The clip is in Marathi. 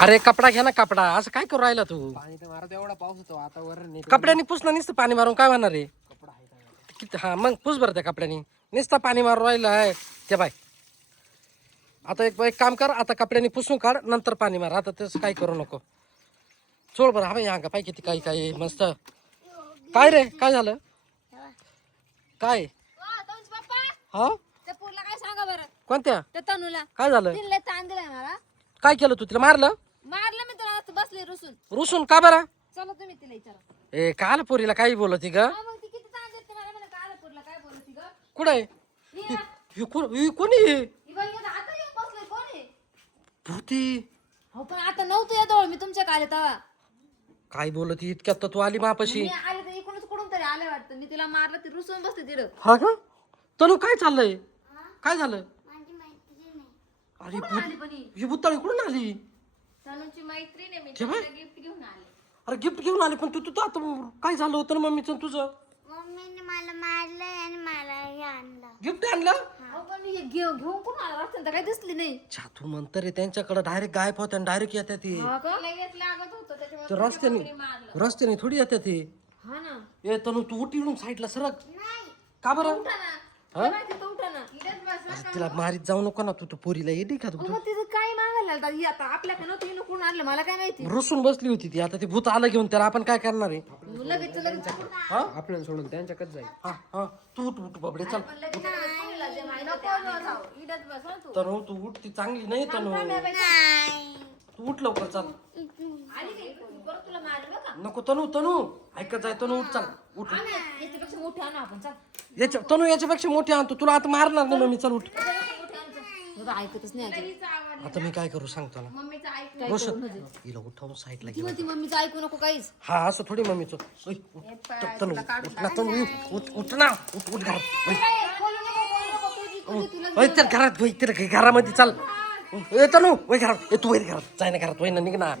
अरे कपडा घ्या ना कपडा, असं काय करू राहिला तू? पाणी तर मारत एवढा पाऊस होतो वातावरण नाही. कपड्यानी पुसणं नुसतं पाणी मारून काय होणार रे? कपडा आहे का? किती हा मग पुस बरं त्या कपड्यानी, नुसतं पाणी मारून राहिलं आहे ते बाय. आता एक काम कर, आता कपड्यानी पुसून काढ, नंतर पाणी मार. आता तसं काय करू नको. चोळ बरं. हा बाई अंगा पाय किती काही काही मस्त. काय रे काय झालं? काय हा त्या पोरला काय सांगा बरं, कोणत्या त्या तनूला काय झालं? तिला ताण दिलाय मला. काय केलं तू? तिला मारलं? मारलं मी तिला, आता बसले रुसून. रुसून का बरं? चला तुम्ही तिला विचारा. ए काल पोरीला काही बोलती ग? हा, मग ती किती ताण देते मला, म्हणे काय पोरला काय बोलती ग? कुठे ही ना, ही कोणी आहे? ही बाई आता आता येऊन बसले, कोण आहे? भूती. हो पण आता नव्हतं या जवळ, मी तुमच्या आले तेव्हा. काय बोलती इतक्यात तर तू आली मापाशी. मी आले तर इकडूनच कुठून तरी आले वाटतं. मी तिला मारलं, ती रुसून बसते तिथं. हा का? तनु काय चाललंय? काय झालं? अरे कुठून आली पण ही? ही भूताळी कुठून आली? तनूची मैत्रीण आहे, मी ठेवा. तिला गिफ्ट घेऊन आले. अरे गिफ्ट घेऊन आली, पण तू आता काय झालं होतं ना मम्मीचं आणि तुझं? मम्मीने मला मारलंय आणि मला हे आणलं. गिफ्ट आणलं? अहो, पण हे घेऊन कुठून आला? रस्त्यात तर काही दिसली नाही. छातू म्हणतं रे, त्यांच्याकडे डायरेक्ट गायब होत्या आणि डायरेक्ट येतात ते. हा का? लगेच लागत होतं त्याच्यामुळे तर रस्त्याने थोडी येतात ते. हा ना. ए तनु तू उठ इकडून साईडला सरक. का बरं? उठा ना. हा? काय माहिती, तो उठा ना. इथेच बसा. अरे तिला मारीत जाऊ नको ना, तू पोरीला येते का तू? मग तिचं काय मागायला लागला? ही आता आपल्याकडे नव्हती, हिनं कुठून आणलं मला काय माहिती. रुसून बसली होती ती. आता ते भूत आलं घेऊन, त्याला आपण काय करणार आहे? लगेच हा आपल्याला सोडून त्यांच्याकडे जाईल. हा हा तू उठ बाबडे चल. इथेच बसा तू. तनु तू उठ, ती चांगली नाही तनु. नाही. तू उठ लवकर चल. आली का इकडून? परत तुला मारेल बरं का? नको तनु ऐकत जाय. तनु उठ चल उठ. हा ना, याच्यापेक्षा मोठी आणू आपण, चल. तनु याच्यापेक्षा मोठी आणतो, तुला आता मारणार नाही मम्मी. चल उठ. याच्यापेक्षा मोठी आणू, चल. बघा, ऐकतच नाही अजिबात. आता मी काय करू सांगतो ना. मम्मीचं ऐक काय बस करू म्हणजे. हिला उठवून साईडला ती घे. म्हणती मम्मीचं ऐकू नको काहीच. हा असं थोडी मम्मीचं. ओय, तनु उठ ना तनु. उठ ना. उठ घरात. ओय. बोलू नको, तुझी तुला ओय तर घरात घरामध्ये चाल. ए तनु वय घरात. ए तू वय घरात जाय ना, घरात वय ना, निघ ना.